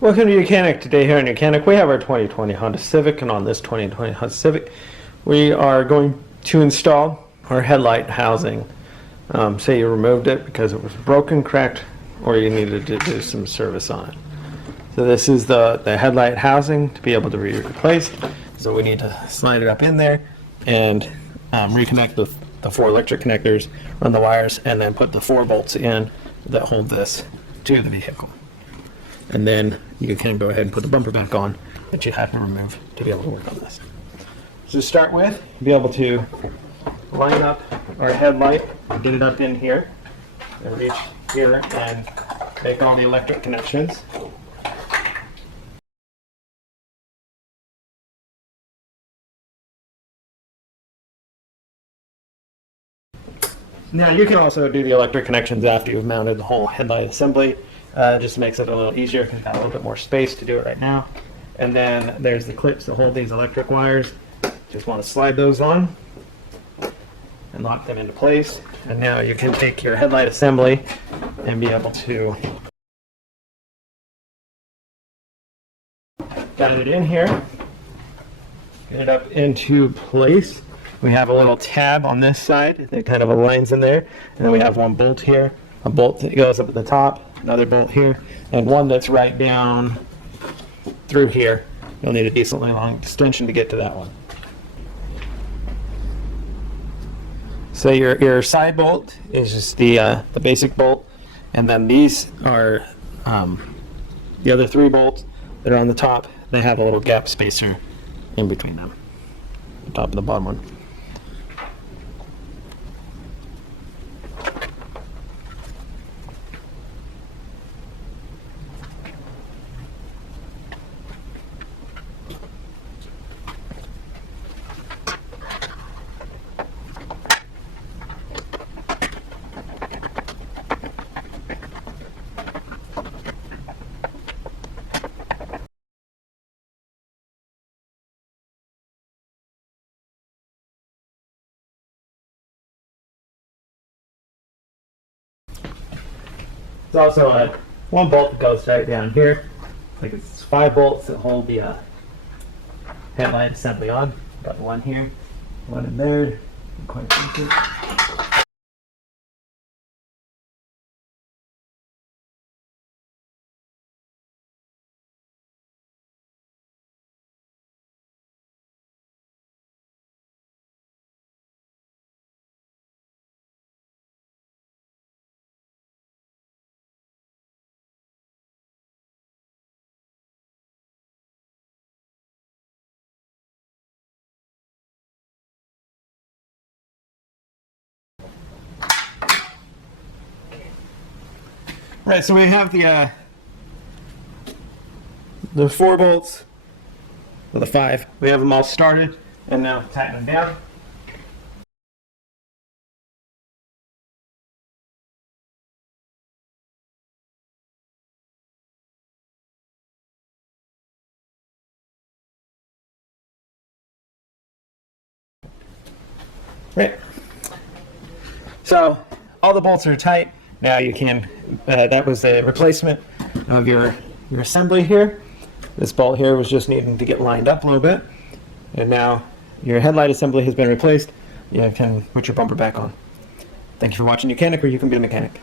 Welcome to YOUCANIC. Today here in YOUCANIC we have our 2020 Honda Civic, and on this 2020 Honda Civic we are going to install our headlight housing. Say you removed it because it was broken, cracked, or you needed to do some service on it. So this is the headlight housing to be able to be replaced. So we need to slide it up in there and reconnect the 4 electric connectors, run the wires, and then put the 4 bolts in that hold this to the vehicle. And then you can go ahead and put the bumper back on that you have to remove to be able to work on this. So to start with, be able to line up our headlight, get it up in here, and reach here and make all the electric connections. Now you can also do the electric connections after you've mounted the whole headlight assembly. Just makes it a little easier because we've got a little bit more space to do it right now. And then there's the clips that hold these electric wires. Just want to slide those on and lock them into place. And now you can take your headlight assembly and be able to get it in here, get it up into place. We have a little tab on this side that kind of aligns in there, and then we have one bolt here, a bolt that goes up at the top, another bolt here, and one that's right down through here. You'll need a decently long extension to get to that one. So your side bolt is just the basic bolt, and then these are the other 3 bolts that are on the top. They have a little gap spacer in between them, the top and the bottom one. There's also one bolt that goes right down here. Like it's 5 bolts that hold the headlight assembly on. Got one here, one in there. Quite easy. Right, so we have the 4 bolts, or the 5. We have them all started, and now tighten them down. Right. So all the bolts are tight. Now you can, that was the replacement of your assembly here. This bolt here was just needing to get lined up a little bit. And now your headlight assembly has been replaced. You can put your bumper back on. Thank you for watching YOUCANIC, where you can be a mechanic.